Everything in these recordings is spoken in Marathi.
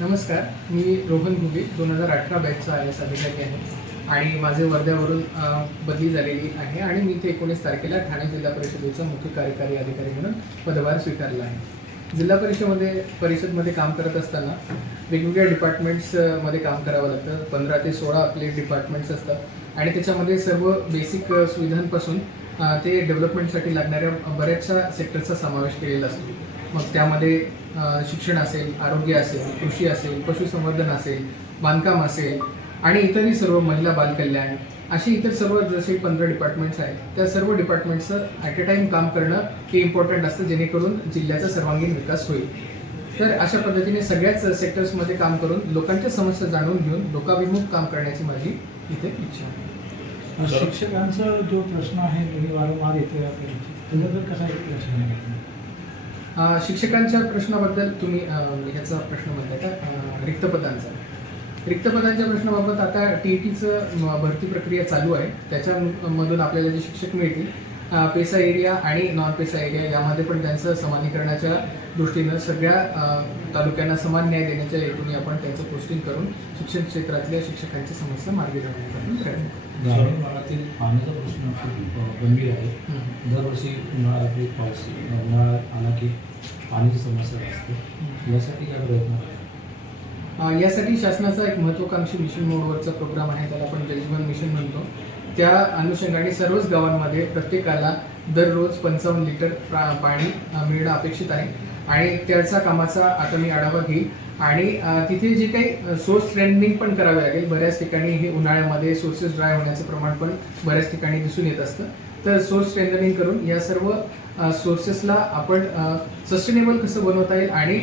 नमस्कार मी रोहन घुगे दोन हजार अठरा बॅचचा आय एस अधिकारी आहे. आणि माझे वर्ध्यावरून बदली झालेली आहे आणि मी ते एकोणीस तारखेला ठाणे जिल्हा परिषदेचा मुख्य कार्यकारी अधिकारी म्हणून पदभार स्वीकारला आहे. जिल्हा परिषदेमध्ये परिषदमध्ये काम करत असताना वेगवेगळ्या डिपार्टमेंट्समध्ये काम करावं लागतं. पंधरा ते सोळा आपले डिपार्टमेंट्स असतात. आणि त्याच्यामध्ये सर्व बेसिक सुविधांपासून ते डेव्हलपमेंटसाठी लागणाऱ्या बऱ्याचशा सेक्टरचा समावेश केलेला असतो. मग त्यामध्ये शिक्षण असेल आरोग्य असेल कृषी असेल पशुसंवर्धन असेल बांधकाम असेल आणि इतरही सर्व महिला बालकल्याण असे इतर सर्व जसे पंधरा डिपार्टमेंट्स आहेत त्या सर्व डिपार्टमेंट्सचं ॲट अ टाईम काम करणं हे इम्पॉर्टंट असतं जेणेकरून जिल्ह्याचा सर्वांगीण विकास होईल. तर अशा पद्धतीने सगळ्याच सेक्टर्समध्ये काम करून लोकांच्या समस्या जाणून घेऊन लोकाभिमुख काम करण्याची माझी इथे इच्छा आहे. शिक्षकांचा जो प्रश्न आहे वारंवार येतो त्याच्याबद्दल कसा एक आहे? शिक्षकांच्या प्रश्नाबद्दल तुम्ही ह्याचा प्रश्न म्हणताय का? रिक्तपदांचा. रिक्तपदांच्या प्रश्नाबाबत आता टी ई टीचं भरती प्रक्रिया चालू आहे. त्याच्यामधून आपल्याला जे शिक्षक मिळतील पेसा एरिया आणि नॉन पेसा एरिया यामध्ये पण त्यांचं समानीकरणाच्या दृष्टीनं सगळ्या तालुक्यांना समान न्याय देण्याच्या हेतूने आपण त्यांचं पोस्टिंग करून शिक्षण क्षेत्रातल्या शिक्षकांची समस्या मार्गी लावण्याचा प्रयत्न भागातील पाण्याचा प्रश्न खूप गंभीर आहे. दरवर्षी उन्हाळ्यात पाऊस उन्हाळा आला की पाण्याची समस्या असते यासाठी काय प्रयत्न यासाठी शासनाचा एक महत्वाकांक्षी मिशन मोडवरचा प्रोग्राम आहे. त्याला आपण जलजीवन मिशन म्हणतो. त्या अनुषंगाने सर्वच गावांमध्ये प्रत्येकाला दररोज पंचावन्न लिटर पाणी मिळणं अपेक्षित आहे. आणि त्याचा कामाचा आता मी आढावा घेईल. आणि तिथे जे काही सोर्स स्ट्रेंथनिंग पण करावे लागेल. बऱ्याच ठिकाणी हे उन्हाळ्यामध्ये सोर्सेस ड्राय होण्याचं प्रमाण पण बऱ्याच ठिकाणी दिसून येत असतं. तर सोर्स स्ट्रेंथनिंग करून या सर्व सोर्सेसला आपण सस्टेनेबल कसं बनवता येईल आणि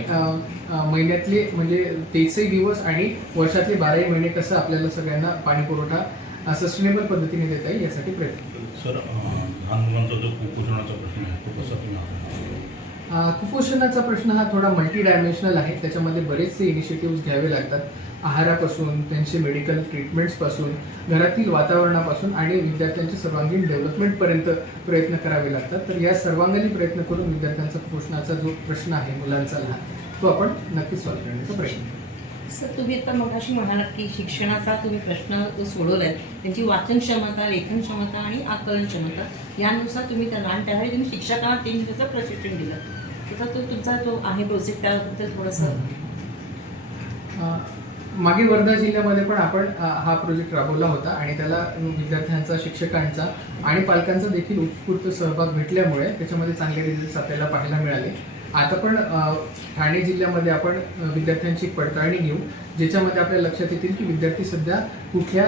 महिन्यातले म्हणजे तेचही दिवस आणि वर्षातले बाराही महिने कसं आपल्याला सगळ्यांना पाणी पुरवठा सस्टेनेबल पद्धतीने देता येईल यासाठी प्रयत्न करू. सर लहान मुलांचा जो कुपोषणाचा प्रश्न आहे तो कसा तुम्ही हाताळता? अ, कुपोषणाचा प्रश्न हा थोडा मल्टी डायमेन्शनल आहे. त्याच्यामध्ये बरेचसे इनिशिएटिव्ह घ्यावे लागतात. आहारापासून त्यांचे मेडिकल ट्रीटमेंट्सपासून घरातील वातावरणापासून आणि विद्यार्थ्यांच्या सर्वांगीण डेव्हलपमेंटपर्यंत प्रयत्न करावे लागतात. तर या सर्वांगीण प्रयत्न करून विद्यार्थ्यांचा कुपोषणाचा जो प्रश्न आहे मुलांचा लहान तो आपण नक्कीच सॉल्व्ह करण्याचा प्रयत्न करू. सर तुम्ही आता मगाशी म्हणालात की शिक्षणाचा तुम्ही प्रश्न सोडवलाय. त्यांची वाचन क्षमता लेखन क्षमता आणि आकलन क्षमता यानुसार तुम्ही त्या आणि त्यावेळी तुम्ही शिक्षकांना तीन त्याचं प्रशिक्षण दिलं. त्याचा तो तुमचा जो आहे प्रोजेक्ट त्याबद्दल थोडंसं मागे वर्धा जिल्ह्यामध्ये पण आपण हा प्रोजेक्ट राबवला होता आणि त्याला विद्यार्थ्यांचा शिक्षकांचा आणि पालकांचा देखील उत्स्फूर्त सहभाग भेटल्यामुळे त्याच्यामध्ये चांगले रिझल्ट आपल्याला पाहायला मिळाले. आता पण ठाणे जिल्ह्यामध्ये आपण विद्यार्थ्यांची पडताळणी घेऊ ज्याच्यामध्ये आपल्या लक्षात येतील की विद्यार्थी सध्या कुठल्या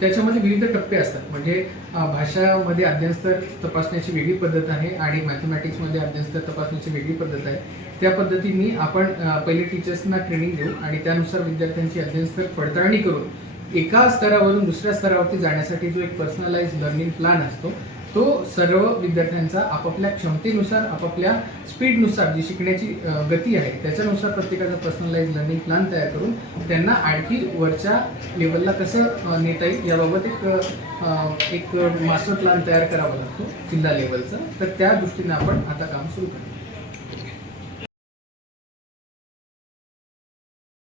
त्याच्यामध्ये विविध टप्पे असतात. म्हणजे भाषामध्ये अध्ययनस्तर तपासण्याची वेगळी पद्धत आहे आणि मॅथमॅटिक्समध्ये अध्ययनस्तर तपासण्याची वेगळी पद्धत आहे. त्या पद्धतीने आपण पहिले टीचर्सना ट्रेनिंग देऊ आणि त्यानुसार विद्यार्थ्यांची अध्ययनस्तर पडताळणी करून एका स्तरावरून दुसऱ्या स्तरावरती जाण्यासाठी जो एक पर्सनलाइज लर्निंग प्लॅन असतो तो सर्व विद्यार्थ्यांचा आपापल्या क्षमतेनुसार आपापल्या स्पीडनुसार जी शिकण्याची गती आहे त्याच्यानुसार प्रत्येकाचा पर्सनलाइज लर्निंग प्लॅन तयार करून त्यांना आणखी वरच्या लेवलला कसं नेता येईल याबाबत एक एक मास्टर प्लॅन तयार करावा लागतो जिल्हा लेवलचा तर त्या दृष्टीने आपण आता काम सुरू करू